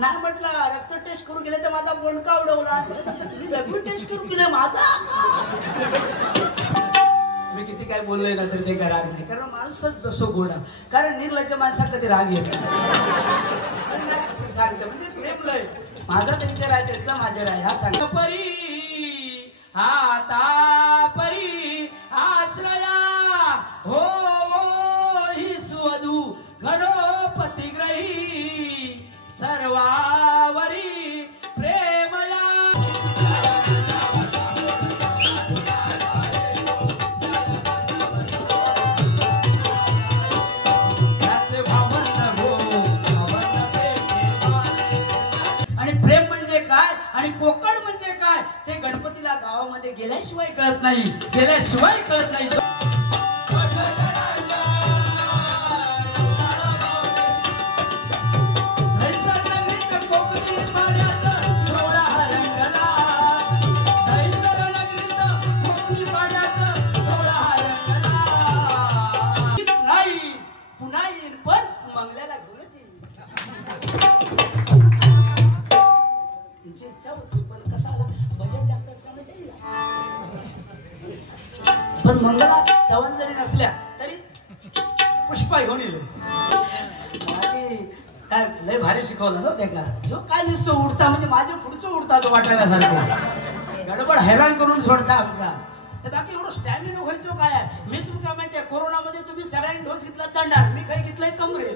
नाही म्हटलं रक्त टेस्ट करू गेले तर माझा बोंडका उडवला, मी टेस्ट करू गेले माझा. मी किती काय बोललोय ना तरी ते काय राग नाही, कारण माणूसच जसो गोडा. कारण निर्लज्ज माणसा कधी राग येत सांगते म्हणजे प्रेमलय माझा त्यांच्यावर आहे त्यांचा माझ्यावर आहे. हा सांग परी आता परी आश्रया हो ही सुवधू गणपती ग्रही सर्वावरी प्रेमया. आणि प्रेम म्हणजे काय आणि कोकण म्हणजे काय ते गणपतीला गावामध्ये गेल्याशिवाय कळत नाही, गेल्याशिवाय कळत नाही. पुन्हा येईल पण मंगल्याला घेऊनच येईल. तुमची इच्छा होती पण कसा आला बजेट जास्त असल्यामुळे पण मंगला चवण जरी नसल्या तरी पुष्पा घेऊन येईल. काय लय भारी शिकवलं ना ते का जो काय दिसतो उडता म्हणजे माझ्या पुढचं उडता तो वाटायला गडबड हैराण करून सोडता आमचा. तर बाकी एवढं स्टॅमिना व्हायचो काय मी तुम्ही काय माहितीये कोरोनामध्ये तुम्ही सगळ्यांनी डोस घेतला दंडार, मी काही घेतलाय कमरे,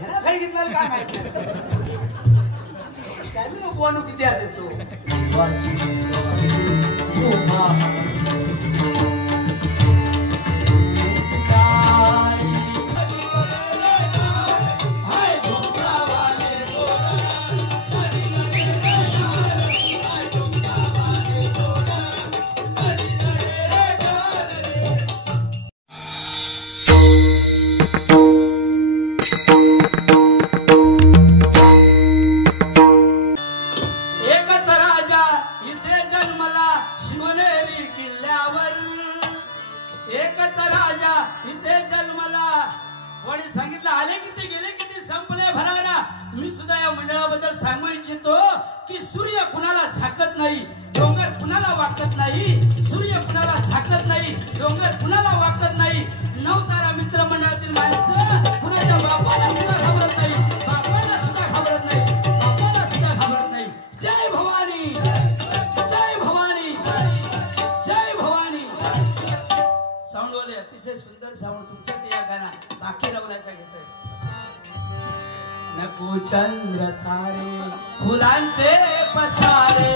ह्याला काही घेतला काय माहिती. स्टॅमिना पोहाणू किती आहे त्याचो. सांगितलं आले किती गेले किती संपले भरारा. मी सुद्धा या मंडळाबद्दल सांगू इच्छितो की सूर्य कुणाला झाकत नाही, डोंगर कुणाला वाकत नाही, सूर्य कुणाला झाकत नाही, डोंगर कुणाला वाकत नाही. 9 तारा मित्र मंडळातील माणसं कुणाच्या बापाला सुद्धा घाबरत नाही, बापाला सुद्धा घाबरत नाही, बापाला सुद्धा घाबरत नाही. जय भवानी, जय भवानी, जय भवानी. साऊंडवाले अतिशय सुंदर साऊंड तुमच्या या गाणं बाकी रवलाचा घेतोय. नको चंद्र तारे फुलांचे पसारे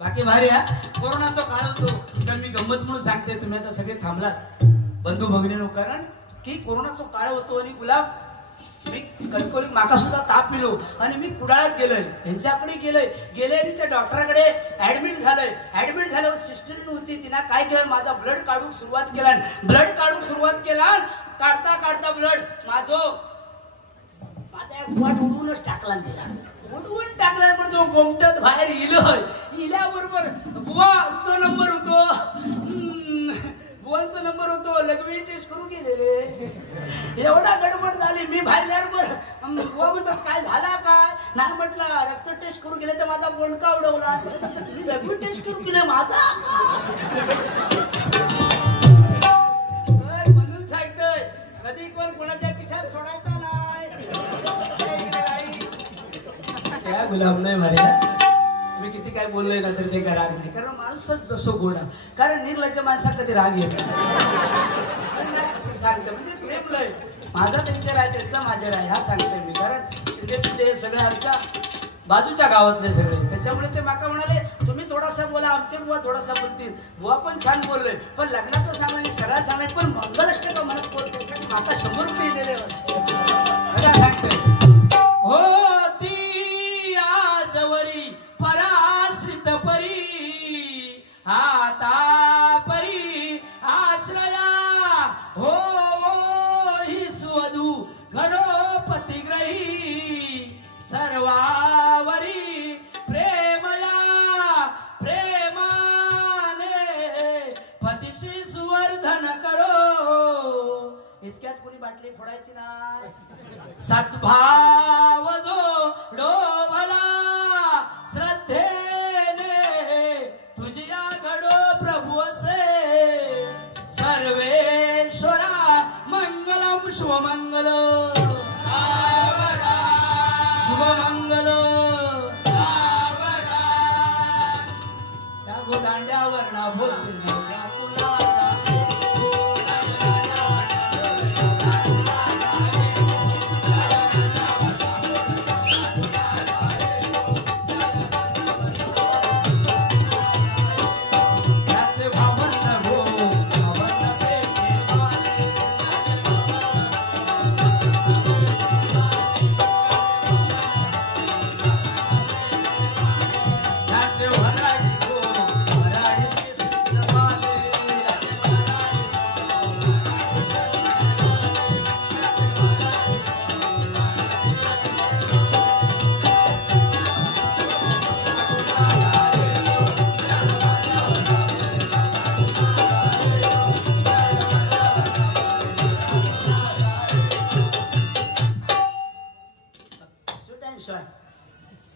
बाकी भारी हा कोरोनाचा काळ होतो तर मी गंमत म्हणून सांगते तुम्ही आता सगळे थांबलात बंधू भगिनींनो कारण की कोरोनाचा काळ होतो आणि गुलाब मी कणकवली माका सुद्धा ताप मिळो आणि मी कुडाळात गेलोय, यांच्याकडे गेले आणि त्या डॉक्टराकडे ऍडमिट झाल्यावर सिस्टर होती, तिने काय केलं, माझा ब्लड काढून सुरुवात केला, काढता ब्लड माझा एक वाट उडवूनच टाकला, उडवून टाकल्यावर जो गोमटत बाहेर इल्याबरोबर बुवाचा नंबर होतो, लघवी टेस्ट करून गेलेले, एवढा गडबड झाली. मी बाहेर बुवा म्हणतात काय झाला काय, नाही म्हटलं रक्त टेस्ट करून गेले तर माझा बोंडका उडवला, मी लघवी टेस्ट करून गेले माझा, म्हणून सांगतोय कधी कोण कोणाच्या पिशात सोडायचा नाही. त्या गुलाब नाही मारे, मी किती काय बोललोय ना तरी ते राग नाही, कारण माणूसच जसो गोडा, कारण निर्लज्ज माणसा कधी राग येत सांगते म्हणजे प्रेमलय, माझा त्यांच्या राय त्यांचा माझ्या राय हा सांगते मी, कारण शिंदे सगळ्या आमच्या बाजूच्या गावातले सगळे, त्याच्यामुळे ते माका म्हणाले तुम्ही थोडासा बोला, आमचे बुवा थोडासा बोलतील, बुवा पण छान बोलले, पण लग्नाचं सांगा सगळ्या सांगाय पण मंगलाष्टक म्हणत बोलते, माका 100 रुपये दिले सांगते हो ती आजवरी पराश्रित परी आता परी आश्रया हो ही सुवधू गणपती ग्रही सर्वावरी प्रेमया प्रेमाने पतिशी सुवर्धन करो. इतक्यात कोणी बाटली फोडायची नाही, सद्भाव जो डोभला श्रद्धेने तुझ्या घडो प्रभू असे सर्वेश्वरा मंगलम शुभमंगल शुभमंगल. त्या गोदांड्यावर ना बोलते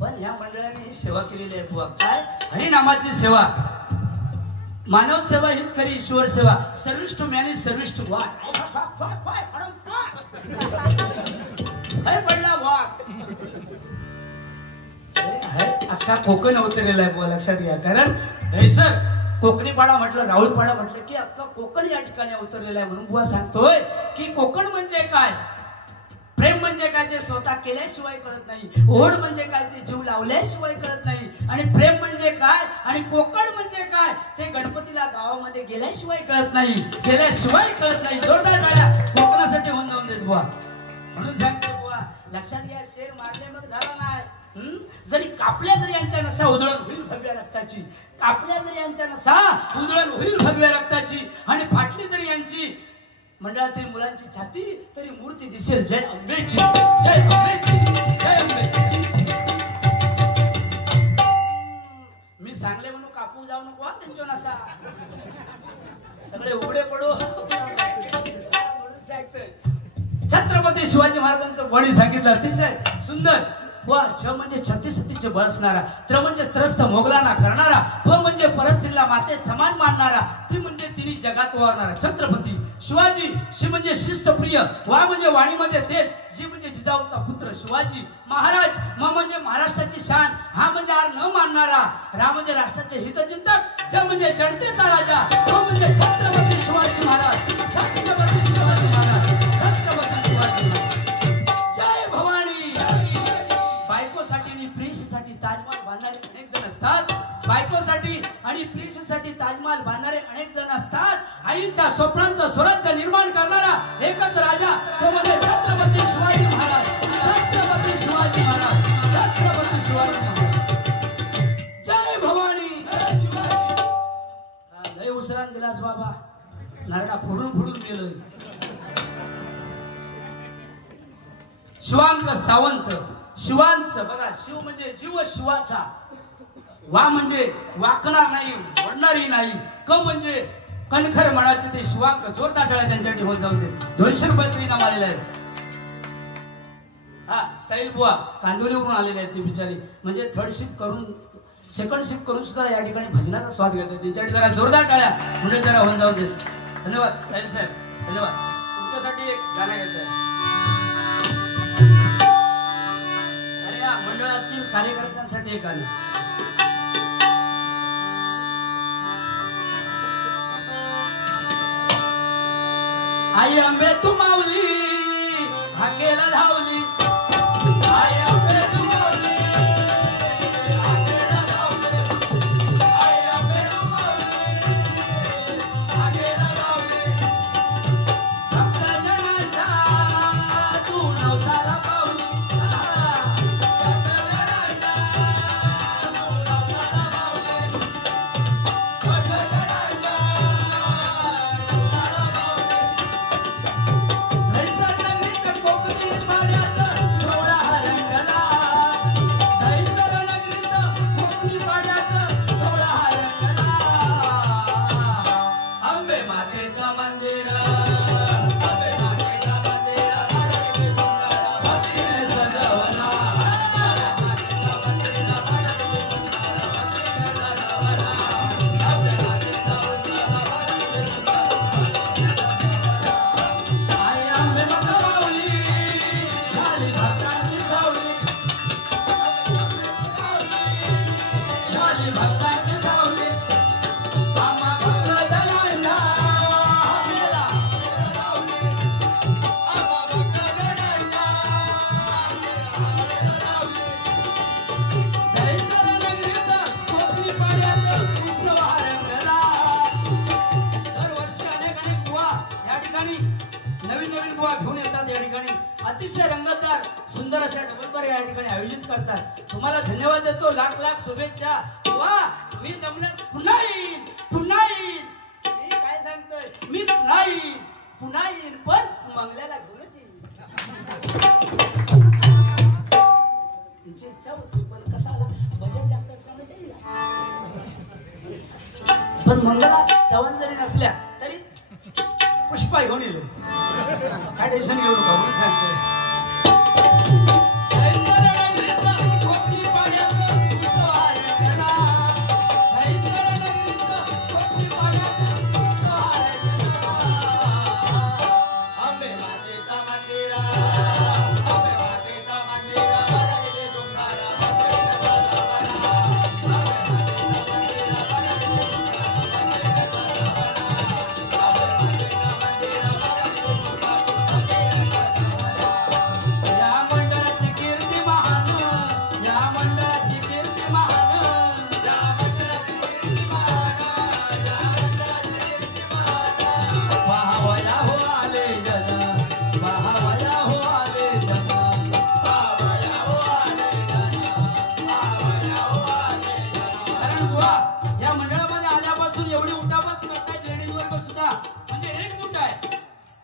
पण ह्या मंडळाने ही सेवा केलेली आहे बुवा, काय हरिनामाची सेवा, मानव सेवा हीच खरी ईश्वर सेवा, service to man is service to god. पडला बुवा अख्खा कोकण अवतरलेला आहे बुवा, लक्षात घ्या, कारण दहिसर कोकणी पाडा म्हटलं, राहुल पाडा म्हटलं की अख्खा कोकण या ठिकाणी अवतरलेला आहे. म्हणून बुवा सांगतोय की कोकण म्हणजे काय, प्रेम म्हणजे काय ते स्वतः केल्याशिवाय कळत नाही, ओढ म्हणजे काय ते जीव लावल्याशिवाय कळत नाही, आणि प्रेम म्हणजे काय आणि कोकण म्हणजे काय ते गणपतीला गावामध्ये गेल्याशिवाय कळत नाही. जोरदार टाळ्या कोकणासाठी होऊन देत बुवा. म्हणून सांगते बुवा, लक्षात घ्या, शेर मारले मग झाला नाही, जरी कापल्या तरी यांच्या नसा उधळण होईल भगव्या रक्ताची, कापल्या तरी यांच्या नसा उधळण होईल भगव्या रक्ताची, आणि फाटली तरी यांची मंडळातील मुलांची छाती तरी मूर्ती दिसेल जय अंबेची, जय अंबेची, जय अंबेची. मी सांगले म्हणून कापू जाऊ नको त्यांच्या नसा, सगळे उघडे पडो. छत्रपती शिवाजी महाराजांचं बळी सांगितलं, अतिशय सुंदर. वा छ म्हणजे छत्तीसतीचे बळ असणारा, त्र म्हणजे त्रस्त मोगलांना करणारा, प म्हणजे परस्त्रीला माते समान मानणारा, ती म्हणजे तिन्ही जगात वावरणारा छत्रपती शिवाजी. शि म्हणजे शिस्तप्रिय, वा म्हणजे वाणीमध्ये तेज, जी म्हणजे जिजाऊचा पुत्र शिवाजी महाराज, म म्हणजे महाराष्ट्राची शान, हा म्हणजे हार न मानणारा, रा म्हणजे राष्ट्राचे हितचिंतक, ज म्हणजे जनतेचा राजा, तो म्हणजे छत्रपती शिवाजी महाराज, छत्रपती शिवाजी महाराज, छत्रपती शिवाजी महाराज. जय भवानी. बायकोसाठी आणि प्रेयसीसाठी ताजमहल बांधणारे अनेक जण असतात, बायकोसाठी आणि प्रियसीसाठी ताजमहाल बांधणारे अनेक जण असतात. आईच्या स्वप्नांचं स्वराज्य निर्माण करणारा एकच राजा तो म्हणजे छत्रपती शिवाजी महाराज. छत्रपती शिवाजी महाराज. छत्रपती शिवाजी महाराज. जय भवानी. लय उसरान दिलास बाबा. नारडा फोडून फोडून गेलोय. शिवांक सावंत. शिवांच बघा, शिव म्हणजे जीव शिवाचा. वा म्हणजे वाकणार नाही, वडणारही नाही. क म्हणजे कणखर मनाचे ते शिवांक. जोरदार टाळ्या त्यांच्यासाठी होत जाऊन दे. 200 रुपयाचं इनाम आलेलं आहे. हा सैल बुवा कांदिवलीवरून आलेले आहेत. ते बिचारी म्हणजे थर्ड शिफ्ट करून सेकंड शिफ्ट करून सुद्धा या ठिकाणी भजनाचा स्वाद घेतात. त्यांच्यासाठी जरा जोरदार टाळ्या म्हणजे जरा होऊन जाऊ दे. धन्यवाद सैल साहेब, धन्यवाद. तुमच्यासाठी एक गाणं घेत आहे. अरे या मंडळातील कार्यकर्त्यांसाठी एक गाणं. आई अंबे तू माऊली हाकेला धावली. आई अंबे तू माऊली हाकेला धावली. आई अंबे तू माऊली हाकेला धावली. भक्तजनाच्या तू नवसाला पावली. भक्तजनाच्या तू नवसाला पावली. भक्तजनाच्या अतिशय रंगतदार सुंदर अशा डबलबार या ठिकाणी आयोजित करतात. तुम्हाला धन्यवाद देतो. लाख लाख शुभेच्छा. वा मी जमल्यास पुन्हा येईन, पुन्हा येईन. मी काय सांगतोय, मी पुन्हा येईन, पुन्हा येईन, पण मंगल्याला घेऊनच येईन. तुमची इच्छा होती पण कसा आला, बजेट जास्त असल्यामुळे येईल. पण मंगला चव्हाण जरी नसल्या तरी पुष्पा घेऊन येईल. काय टेन्शन घेऊ नका, म्हणून सांगतोय.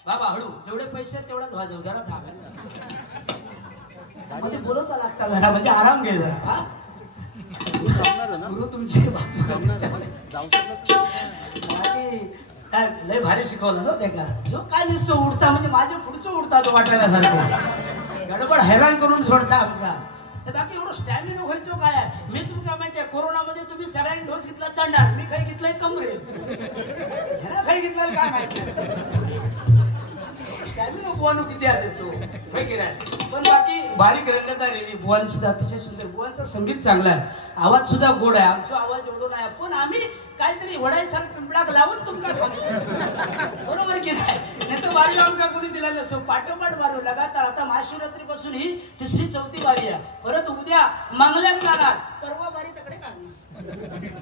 बाबा हळू, जेवढे पैसे आहेत तेवढाच वाजव, जरा धागा मध्ये बोलवता लागता जरा, म्हणजे आराम घे जरा. गुरु तुमची काय लय भारी शिकवलं ना ते का. जो काय दिसतो उडता म्हणजे माझ्या पुढचं उडता तो वाटायला गडबड हैराण करून सोडता आमचा. तर बाकी एवढं स्टॅमिना व्हायचो काय. मी तुमच्या माहिती आहे कोरोनामध्ये तुम्ही सगळ्यांनी डोस घेतला दंडार, मी काही घेतलंय कमरे, ह्याला काही घेतलं काय माहिती. स्टॅमिना बुवानो किती आहे त्याचो. पण बाकी बारीक रंगतदार आहे. बुवान सुद्धा अतिशय सुंदर. बुवांचं संगीत चांगलं आहे, आवाज सुद्धा गोड आहे. आमचा आवाज एवढा नाही, पण आम्ही काहीतरी वडाईसारखं पिंपळाक लावून तुमका बरोबर की नाही. नाहीतर वारी आमका कोणी दिला नसतो. पाठोपाठ वारी लगातार. आता महाशिवरात्री पासून ही 3री 4थी वारी आहे. परत उद्या मंगल्यात जाणार, परवा वारी तकडे काढणार.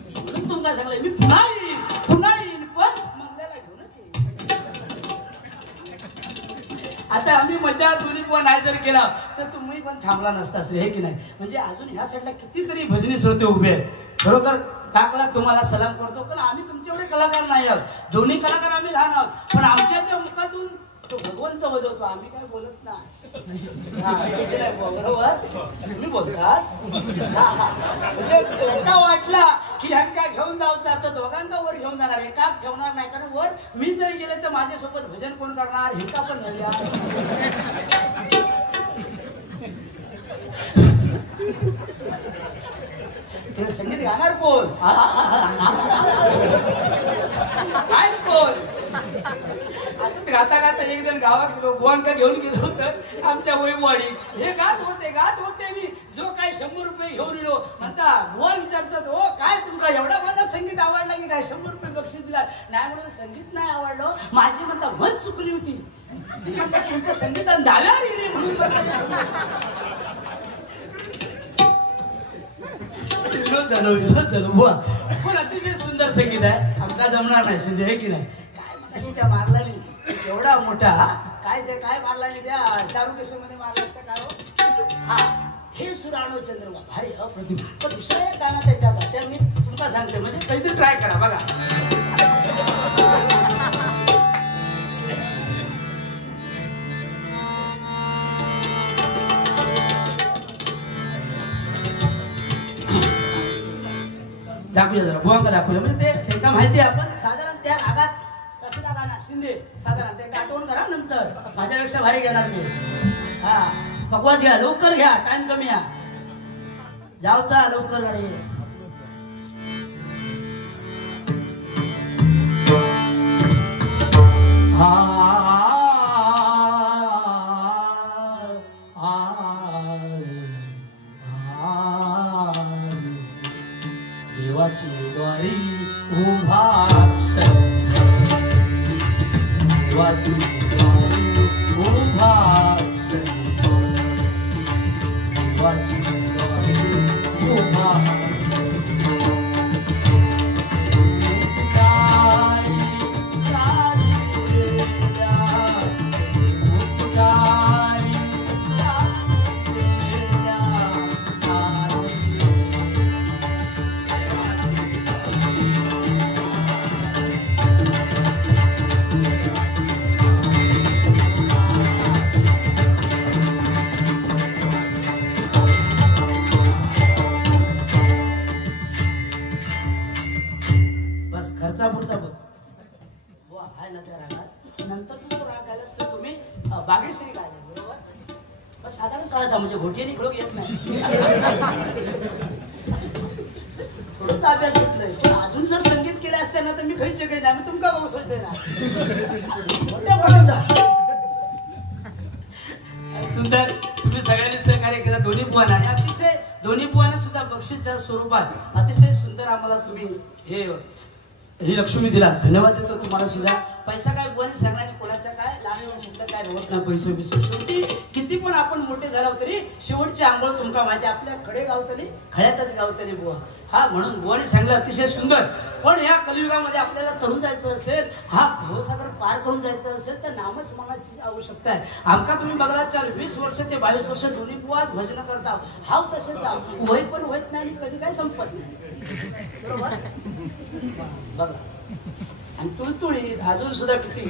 काय सांगलंय मी पुन्हा येईन पण मंगल्याला घेऊनच येईन. आता आम्ही मजा दोन्ही पण नाही जर केला तर तुम्ही पण थांबला नसतास रे, हे की नाही. म्हणजे अजून ह्या साईडला कितीतरी भजनी श्रोते उभे आहेत. खरोखर लाख लाख तुम्हाला सलाम करतो. पण आम्ही तुमचे एवढे कलाकार नाही आहोत, दोन्ही कलाकार आम्ही लहान आहोत. पण आमच्या मुखातून तो भगवंत बदलतो, आम्ही काय बोलत नाही. तुम्ही बोलतास म्हणजे एका वाटला की ह्यांका घेऊन जायचं तर दोघांका वर घेऊन जाणार, एका ठेवणार नाही. कारण वर मी जर गेले तर माझ्यासोबत भजन कोण करणार, ह्यांका पण नव्या. संगीत गाणार कोण, काय कोण असं गाता गाता एक जण गावात बुवांका घेऊन गेलो होतं आमच्या वैभवाडी. हे गात होते मी जो काय 100 रुपये घेऊन येलो. म्हणता बुवा विचारतात हो काय तुमका एवढा माझा संगीत आवडला की काय 100 रुपये बक्षीस दिला. नाही म्हणून संगीत नाही आवडलं, माझी म्हणता वच चुकली होती. तुमच्या संगीतात डाव्यावर गेली म्हणून विनोद झालो बुवा. पण अतिशय सुंदर संगीत आहे, आमका जमणार नाही शिंदे, हे की नाही. काय मगाशी त्या मारलाली एवढा मोठा काय ते काय मारलाली त्या चारू केशमध्ये मारला असता काय हो. हा हे सुराणो चंद्रमा भारी अप्रतिम. पण दुसरा एक गाणं त्याच्यात त्या मी तुमका सांगते, म्हणजे काहीतरी ट्राय करा बघा. दाखवूया जरा बुवांका दाखवूया. म्हणजे ते त्यांना माहिती आहे. आपण साधारण त्या रागात कसला गाणं शिंदे साधारण ते आठवण करा, नंतर माझ्यापेक्षा भारी घेणार ते. हा पकवास घ्या, लवकर घ्या, टाइम कमी आहे. जाऊचा लवकर गाडी. देवाची द्वारी उभा देवाची द्वारी उभा देवाची द्वारी उभा बागेश्री काय बरोबर. बस साधारण कळत म्हणजे घोटीने खळून येत नाही. थोडंच अभ्यास घेतलंय. पण अजून जर संगीत केले असते ना तर मी खायचे काही नाही, तुमका बसवायचंय ना. सुंदर तुम्ही सगळ्यांनी सहकार्य केलं दोन्ही बुवांना. आणि अतिशय दोन्ही बुवांना सुद्धा बक्षीसच्या स्वरूपात अतिशय सुंदर आम्हाला तुम्ही ही लक्ष्मी दिला. धन्यवाद देतो तुम्हाला सुद्धा. पैसा काय बुवानी सांगणार कोणाच्या काय लागेल सुद्धा काय होत नाही. पैसे बिसो शेवटी किती पण आपण मोठे झालो तरी शेवटची आंघोळ तुमका माहिती आपल्या खडे गावतली खड्यातच गावतली बुवा. हा म्हणून बुवानी सांगलं अतिशय सुंदर. पण या कलियुगामध्ये आपल्याला तरुण जायचं असेल, हा भवसागर पार करून जायचं असेल तर नामच मनाची आवश्यकता आहे. आमका तुम्ही बघा 20 वर्ष ते 22 वर्ष दोन्ही बुवाच भजन करता. हा तसंच वय पण होत नाही आणि कधी काय संपत नाही. बरोबर बघा. आणि तुळतुळीत अजून सुद्धा किती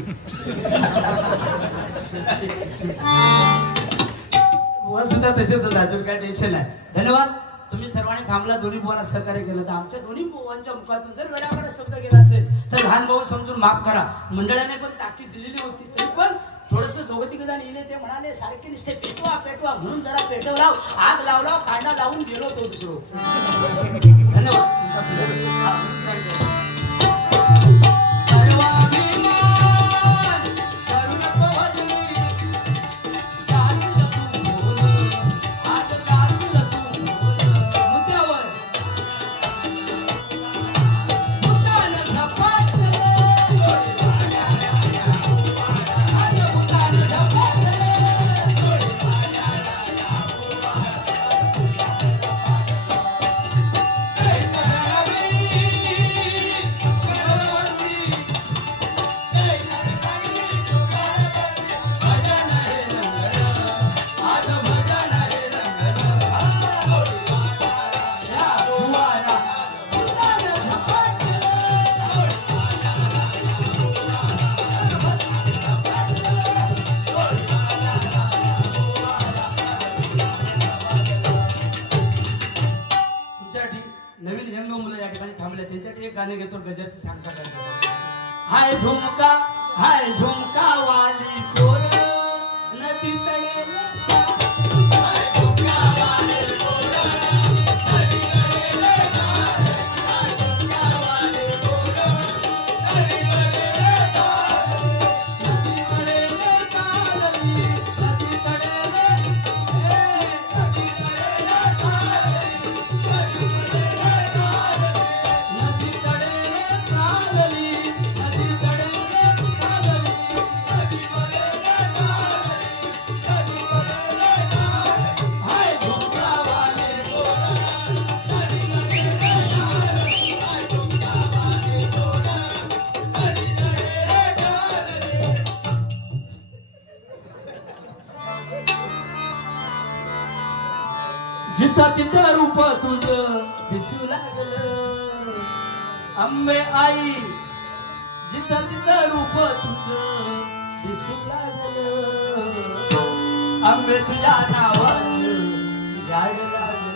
बुवा सुद्धा तसेच होत, अजून काय टेन्शन नाही. धन्यवाद तुम्ही सर्वांनी थांबला, दोन्ही बुवांना सहकार्य केलं. तर आमच्या दोन्ही बुवांच्या मुखातून जर वेळाकडे शब्द गेला असेल तर लहान भाऊ समजून माफ करा. मंडळाने पण ताकीद दिलेली होती तरी पण थोडस दोघं तिघ जण येले. ते म्हणाले सारखे नुसते पेटवा म्हणून जरा पेटवला, आग लावला, कांदा लावून गेलो तो दुसरो. धन्यवाद. तुमच्यासाठी नवीन यंग मुलं या ठिकाणी थांबले त्यांच्यासाठी एक गाणे घेतो गजरची सांगता करतो. हाय झुमका वाली पोर नदी तळेल जिथं तिथं रूप तुझं दिसू लागलं अंबे आई जिथं तिथं रूप तुझं दिसू लागलं अंबे तुझ्या नावाचं गाड लागलं.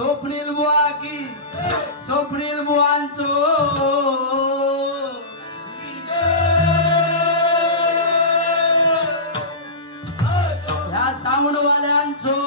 स्वप्नील बुवा की स्वप्नील बुवांचो या सामनवाल्यांचो